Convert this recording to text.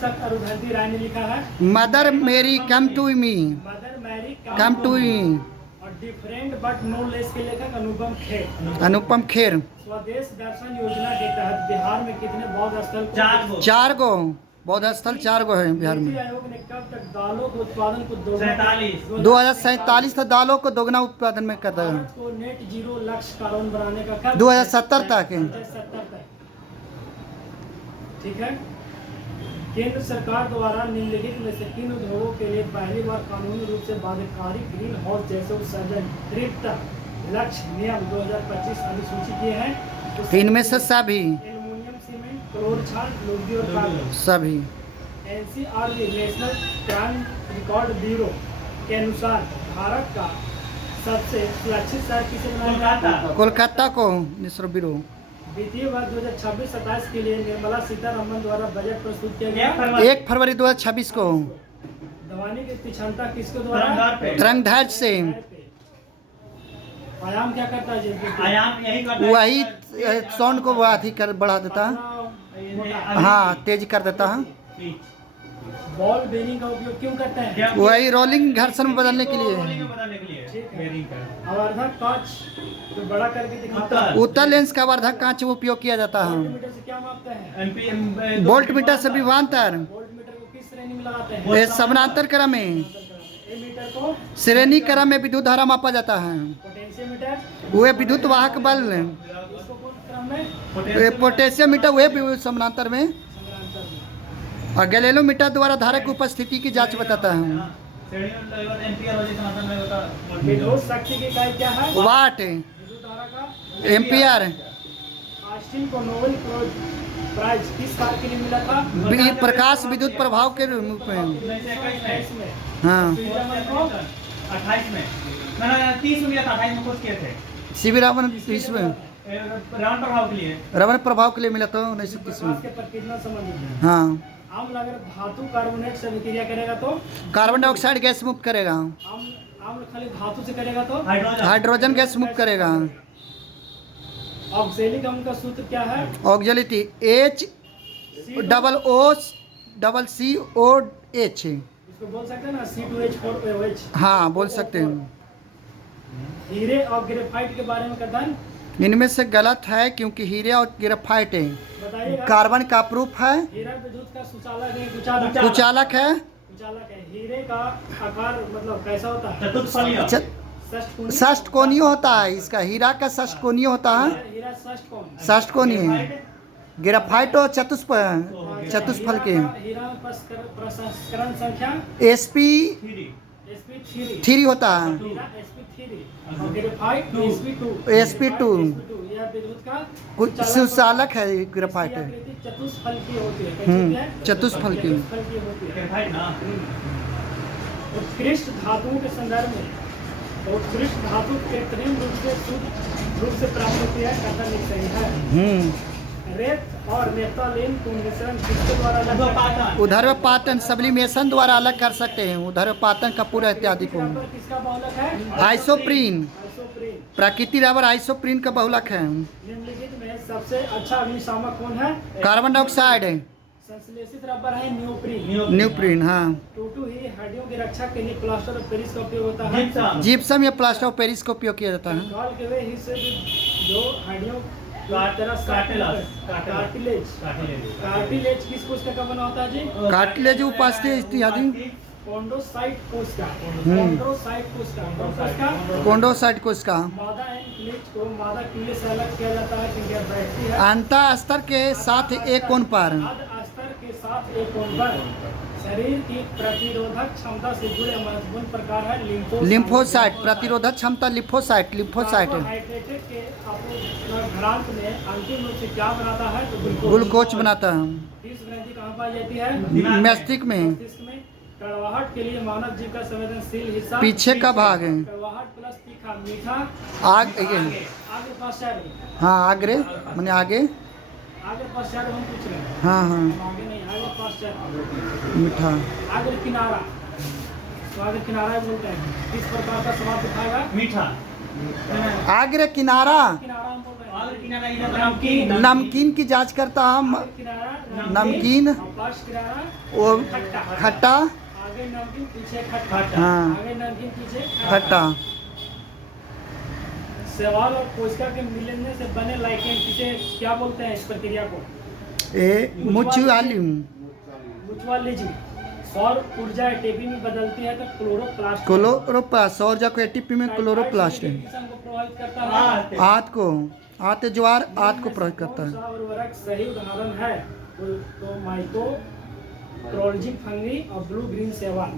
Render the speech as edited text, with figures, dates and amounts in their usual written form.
पुस्तक अरुंधति राय ने लिखा है। Mother Mary come to me, mother Mary come to me. और डिफरेंट बट नो लेस के लेखक अनुपम खेर। अनुपम खेर। स्वदेश दर्शन योजना के तहत बिहार में कितने बौद्ध स्थल को 4 गो बौद्ध स्थल 4 गो है बिहार में। नीति आयोग ने कब तक दालों के उत्पादन को 2047 तक दालों को दोगुना उत्पादन में कर देगा। भारत को नेट जीरो लक्ष्य कार्बन बनाने का कब? 2070 तक। 2070 तक। ठीक है। केंद्र सरकार द्वारा निम्नलिखित में से किन उद्योगों के लिए पहली बार कानूनी रूप से बाध्यकारी ग्रीन हाउस जैसे उत्सर्जन लक्ष्य नियम 2025 अधिसूचित किए हैं? इनमें से सभी एल्युमिनियम, सीमेंट, क्लोर छाल, लुगदी और कागज। सभी। NCRB national crime record bureau के अनुसार भारत का सबसे सुरक्षित शहर किसे बनाया गया? कोलकाता को नेशनल ब्यूरो। वित्तीय वर्ष 2026-27 के लिए निर्मला सीतारमण द्वारा बजट प्रस्तुत किया गया। 1 फरवरी 2026 को। दवाने की क्षमता किसके द्वारा? तरंगदैर्घ्य से। आयाम क्या करता है? आयाम यही करता है, वही साउंड को अधिक कर बढ़ा देता है। हाँ, तेज कर देता है। बॉल बेरिंग का उपयोग क्यों करते हैं? वही रोलिंग घर्षण में बदलने के लिए। आवर्धक कांच जो बड़ा करके दिखाता है। उत्तल लेंस का आवर्धक कांच उपयोग किया जाता है। वोल्टमीटर से क्या मापते हैं? वोल्टमीटर से विभवांतर। वोल्टमीटर को किस श्रेणी में लगाते हैं? ये समानांतर क्रम में। एमीटर को श्रेणी क्रम में विद्युत धारा मापा जाता है। पोटेंशियोमीटर वह विद्युत वाहक बल। इसको कौन क्रम में? पोटेशियम मीटर वह समानांतर में। समानांतर में। और गैलेलोमीटर द्वारा धारा की उपस्थिति की जांच बताता है। विद्युत शक्ति की इकाई क्या है? वाट। विद्युत धारा का एम्पियर। आइंस्टीन को नोबेल प्राइज किस कार्य के लिए मिला था? प्रकाश विद्युत प्रभाव के रूप में। 1921 में। हाँ, 28 में 30 में मिला था, 28 में कुछ किए थे सीवी रावण इसमें रावण प्रभाव के लिए। रमन प्रभाव के लिए मिला था 1930 में। प्रकाश के प्रकीर्णन संबंधित है। हाँ। आम्ल अगर धातु कार्बोनेट से अभिक्रिया करेगा तो? कार्बन डाइऑक्साइड गैस मुक्त करेगा। आम्ल खाली धातु से करेगा तो? हाइड्रोजन गैस मुक्त करेगा। ऑक्जेलिक अम्ल का सूत्र क्या है? ऑक्जेलिटी HCOCH। इसको बोल सकते हैं ना C2H4OH। हाँ, बोल सकते हैं। हीरे और ग्रेफाइट के बारे में कथन? इनमें से गलत है क्योंकि हीरे और ग्रेफाइट बताइएगा। कार्बन का प्रूफ है। हीरा विद्युत का सुचालक है, कुचालक है? कुचालक है। कुचालक है। हीरे का आकार मतलब कैसा होता है? चतुष्फलकीय। षष्ठकोणीय होता है। इसका हीरा का षष्ठकोणीय होता है। हीरा षष्ठकोण। षष्ठकोणीय। ग्रेफाइट और चतुष्फल के। हीरा में प्रसंस्करण संख्या SP3 होता है। SP3 और ग्रेफाइट SP2। SP2 यह विद्युत का कुछ सुचालक है ग्रेफाइट। चतुष्फलकीय होती है। कैसी होती है? चतुष्फलकीय चतुष्फलकीय होती है। ग्रेफाइट ना। उत्कृष्ट धातुओं के संदर्भ में उत्कृष्ट धातु कृत्रिम रूप से शुद्ध रूप से प्राप्त होती है। कथन एक सही है। रेत और नेफ्थलीन को मिश्रण किसके द्वारा अलग करते हैं? ऊर्ध्वपातन सब्लिमेशन द्वारा अलग कर सकते हैं। ऊर्ध्वपातन का पूरा इत्यादि को। किसका बहुलक है? आइसोप्रीन। आइसोप्रीन। प्राकृतिक रबर आइसोप्रीन का बहुलक है। निम्नलिखित में सबसे अच्छा अग्निशामक कौन है? Carbon dioxide. संश्लेषित रबर है न्यूप्रीन। न्यूप्रीन। हाँ। टूटू ही हड्डियों की रक्षा के लिए प्लास्टर ऑफ पेरिस का उपयोग होता है। जिप्सम या प्लास्टर ऑफ पेरिस का उपयोग किया जाता है। गाल के वे हिस्से जो हड्डियों कार्टिलेज किस कोशिका का बना होता है जी? कार्टिलेज उपास्थि इत्यादि। कॉन्ड्रोसाइट कोशिका। कॉन्ड्रोसाइट कोशिका। कॉन्ड्रोसाइट कोशिका। मादा एंड क्लीच को मादा कीड़े से अलग किया जाता है क्योंकि यह बैठती है अंतः स्तर के साथ एक कोण पर। स्तर के साथ एक कोण पर। शरीर की प्रतिरोधक क्षमता से जुड़े महत्वपूर्ण प्रकार है लिम्फोसाइट। प्रतिरोधक क्षमता लिम्फोसाइट। कार्बोहाइड्रेट के घरांत में अंतिम रूप से क्या बनाता है? तो ग्लूकोज बनाता है। तीस ग्रंथि कहाँ पाई जाती है? मस्तिष्क में। कड़वाहट के लिए मानव जीव का संवेदनशील हिस्सा पीछे का भाग है। कड़वाहट प्लस तीखा मीठा। आगे पश्चात। हाँ, आगे मैंने आगे पश्चात हम पूछ रहे हैं। हाँ हाँ, आगे नहीं, आगे पश्चात। मीठा। आगे किनारा। तो आगे किनारा बोलते हैं। किस प्रकार का स्वाद दिखाएगा? मीठा। आगे किनारा किनारा हम बोल रहे हैं। आगे किनारा इधर नमकीन नमकीन की जांच करता हम। आगे किनारा नमकीन और पास किनारा वो खट्टा। खट्टा आगे नमकीन पीछे खट्टा। हाँ। आगे नमकीन पीछे खट्टा। सवाल और कोशिका के मिलने से बने लाइकेन किसे क्या बोलते हैं इस प्रक्रिया को? ए मुचुआलिम म्यूचुअलिज्म। सौर ऊर्जा एटीपी में बदलती है तो क्लोरोप्लास्ट क्लोरोप्लास्ट। सौर ऊर्जा को एटीपी में क्लोरोप्लास्ट है। किसान को प्रभावित करता है। आत ज्वार आत को प्रभावित करता कौन है। सा उर्वरक सही उदाहरण है? तो माइटोट्रोलजिक फंगी और ब्लू ग्रीन सेवाल।